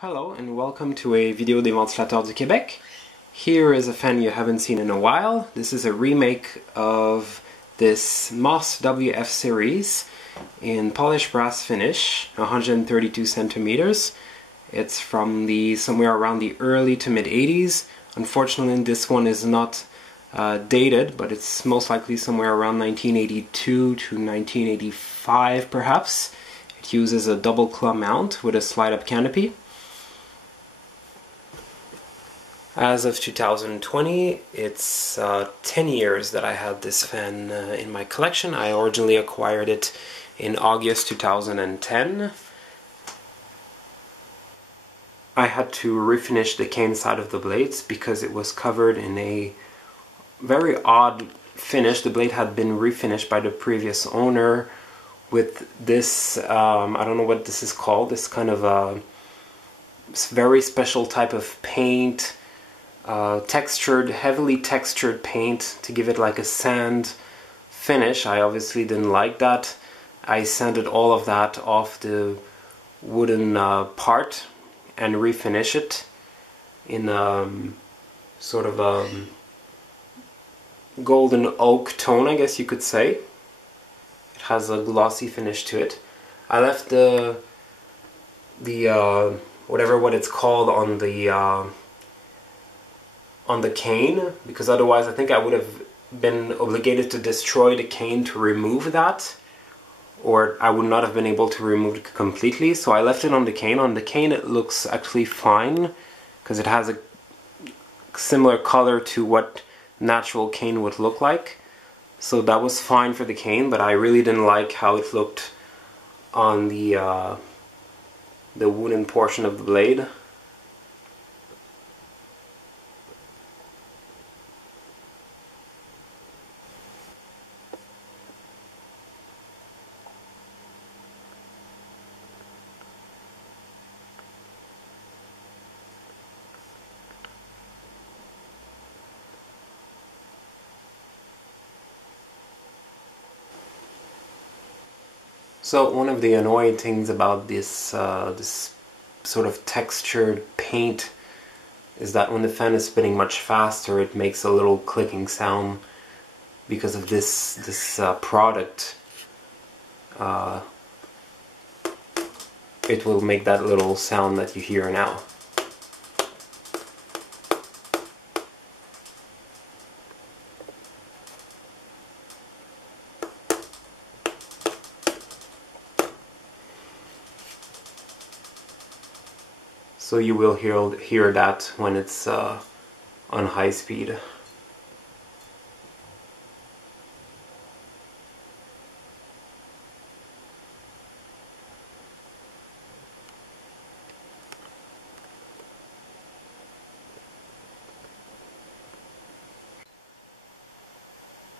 Hello and welcome to a video des Ventilateurs du Québec. Here is a fan you haven't seen in a while. This is a remake of this Moss WF series in polished brass finish, 132 centimeters. It's from somewhere around the early to mid 80s. Unfortunately, this one is not dated, but it's most likely somewhere around 1982 to 1985 perhaps. It uses a double claw mount with a slide-up canopy. As of 2020, it's 10 years that I had this fan in my collection. I originally acquired it in August 2010. I had to refinish the cane side of the blades because it was covered in a very odd finish. The blade had been refinished by the previous owner with this, I don't know what this is called, this kind of a very special type of paint. Heavily textured paint to give it like a sand finish. I obviously didn't like that. I sanded all of that off the wooden part and refinish it in sort of a golden oak tone, I guess you could say. It has a glossy finish to it. I left the whatever what it's called on the cane, because otherwise I think I would have been obligated to destroy the cane to remove that, or I would not have been able to remove it completely, so I left it on the cane. On the cane it looks actually fine, because it has a similar color to what natural cane would look like, so that was fine for the cane, but I really didn't like how it looked on the wooden portion of the blade. So one of the annoying things about this this sort of textured paint is that when the fan is spinning much faster, it makes a little clicking sound because of this product. It will make that little sound that you hear now. So you will hear that when it's on high speed.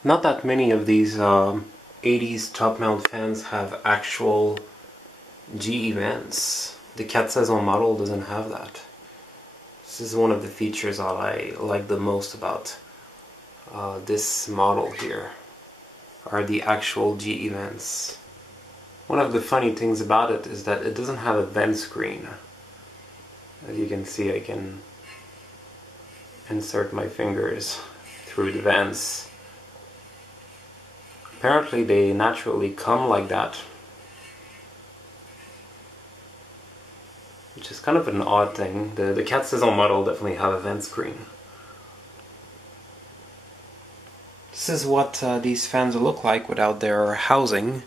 Not that many of these 80s top mount fans have actual GE vents. The 4 saisons model doesn't have that. This is one of the features I like the most about this model here, are the actual GE vents. One of the funny things about it is that it doesn't have a vent screen. As you can see, I can insert my fingers through the vents. Apparently they naturally come like that, which is kind of an odd thing. The 4 saisons model definitely have a vent screen. This is what these fans look like without their housing.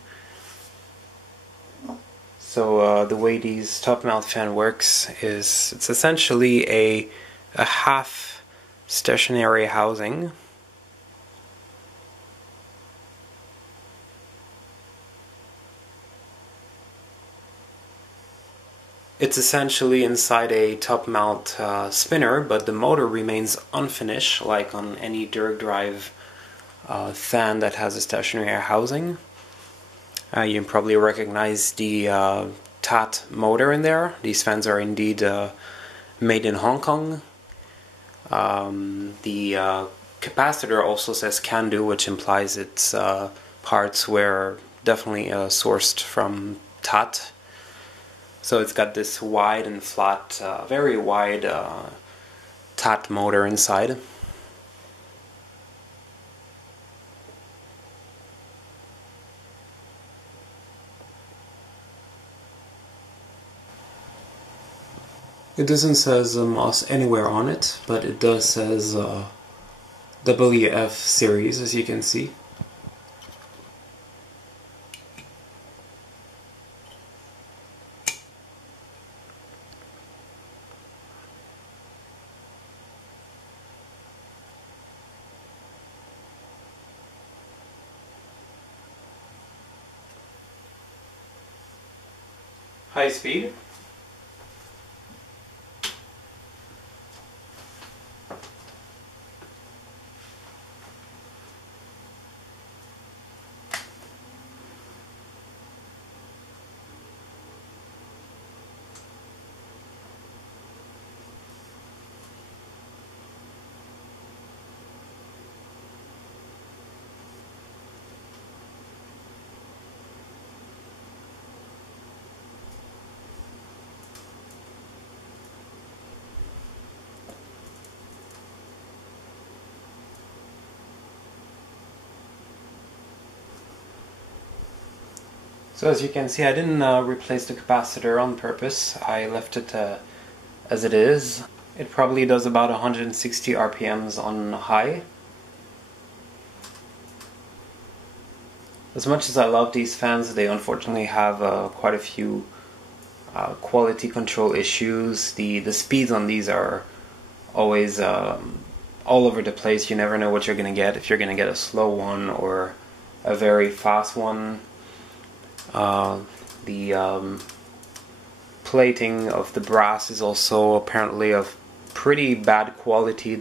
So the way these top mount fan works is it's essentially a half stationary housing. It's essentially inside a top mount spinner, but the motor remains unfinished, like on any direct drive fan that has a stationary housing. You can probably recognize the TAT motor in there. These fans are indeed made in Hong Kong. The capacitor also says can do, which implies its parts were definitely sourced from TAT. So it's got this wide and flat, very wide tat motor inside. It doesn't says Moss anywhere on it, but it does says WF series, as you can see. High speed. So as you can see, I didn't replace the capacitor on purpose. I left it as it is. It probably does about 160 RPMs on high. As much as I love these fans, they unfortunately have quite a few quality control issues. The speeds on these are always all over the place. You never know what you're going to get, if you're going to get a slow one or a very fast one. The plating of the brass is also apparently of pretty bad quality.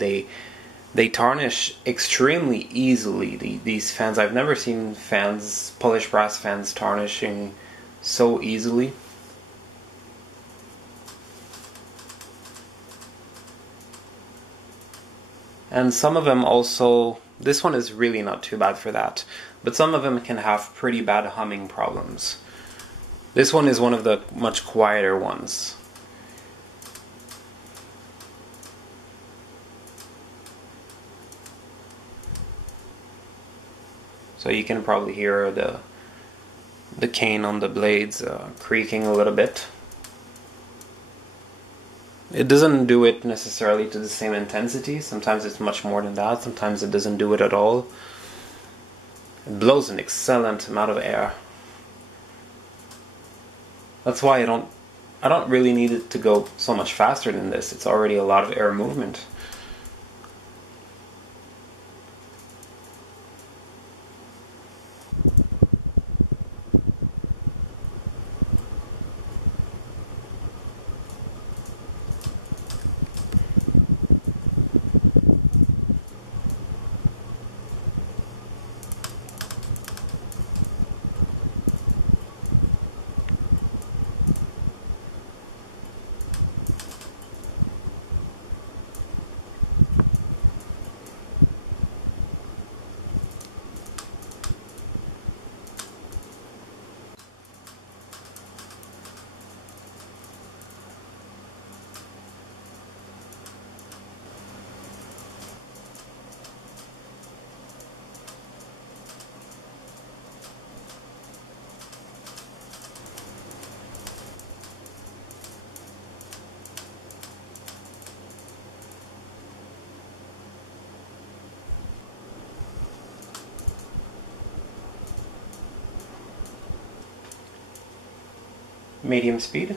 They tarnish extremely easily, these fans. I've never seen fans, polished brass fans, tarnishing so easily. And some of them also, this one is really not too bad for that, but some of them can have pretty bad humming problems. This one is one of the much quieter ones. So you can probably hear the cane on the blades creaking a little bit. It doesn't do it necessarily to the same intensity. Sometimes it's much more than that. Sometimes it doesn't do it at all. It blows an excellent amount of air. That's why I don't really need it to go so much faster than this. It's already a lot of air movement. Medium speed.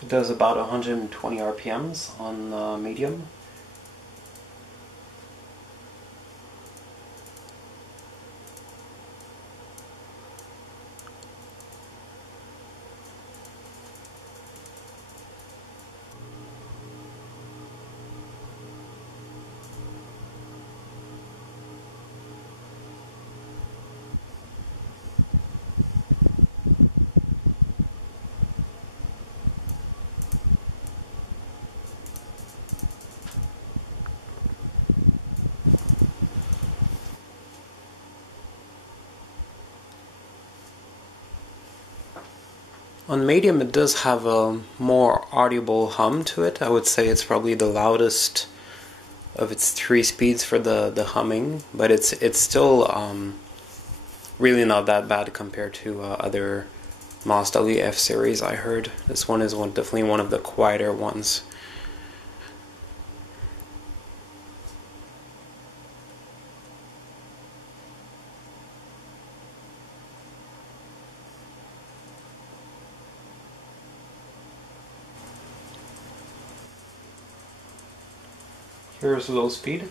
It does about 120 RPMs on medium. On medium it does have a more audible hum to it. I would say it's probably the loudest of its three speeds for the humming, but it's still really not that bad compared to other Moss WF series I heard. This one is definitely one of the quieter ones. Here's low speed.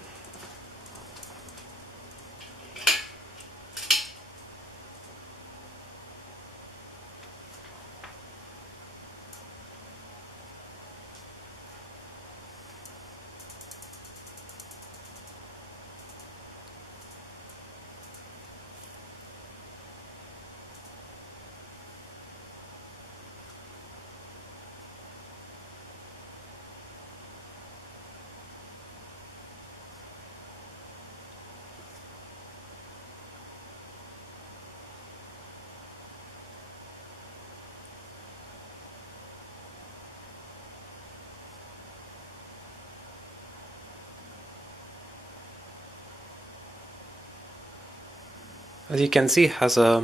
As you can see, it has a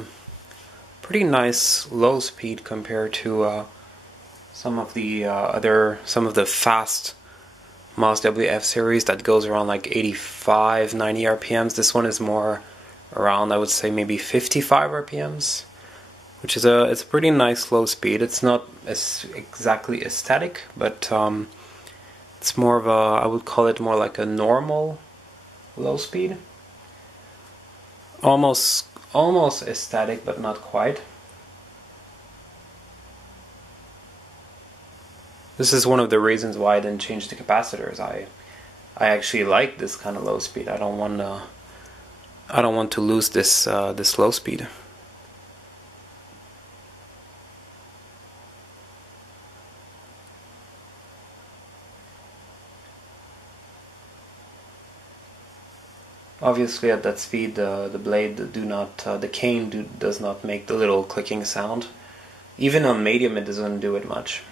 pretty nice low speed compared to some of the fast Moss WF series that goes around like 85, 90 RPMs. This one is more around, I would say, maybe 55 RPMs, which is it's a pretty nice low speed. It's not exactly aesthetic, but it's more of a, I would call it more like a normal low speed. Almost aesthetic, but not quite. This is one of the reasons why I didn't change the capacitors. I actually like this kind of low speed. I don't want to lose this this low speed. Obviously, at that speed, the blade the cane does not make the little clicking sound. Even on medium, it doesn't do it much.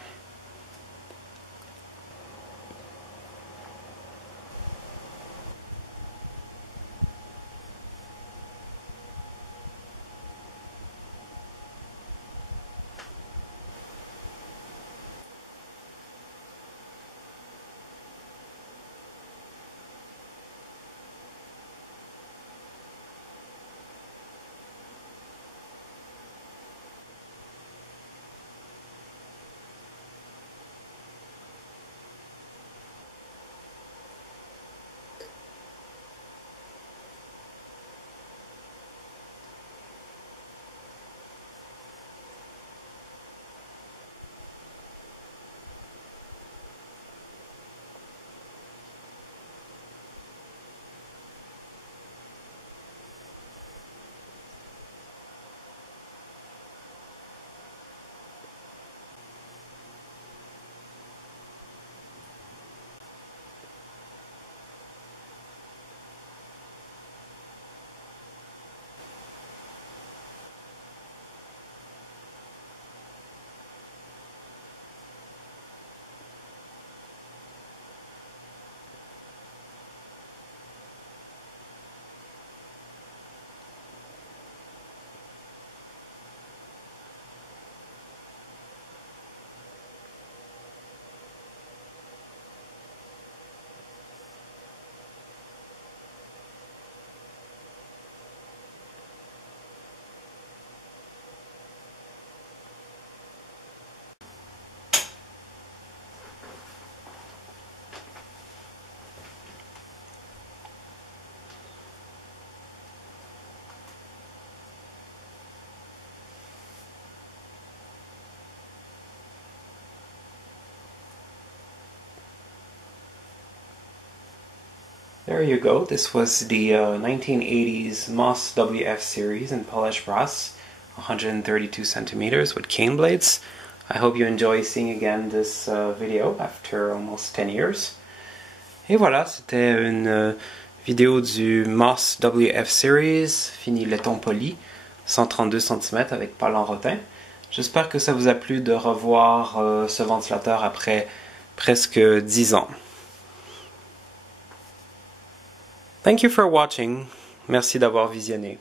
There you go. This was the 1980s Moss WF series in polished brass, 132 centimeters with cane blades. I hope you enjoy seeing again this video after almost 10 years. Et voilà, c'était une vidéo du Moss WF series, fini Laiton Poli, 132 cm avec pas rotin. J'espère que ça vous a plu de revoir ce ventilateur après presque 10 ans. Thank you for watching. Merci d'avoir visionné.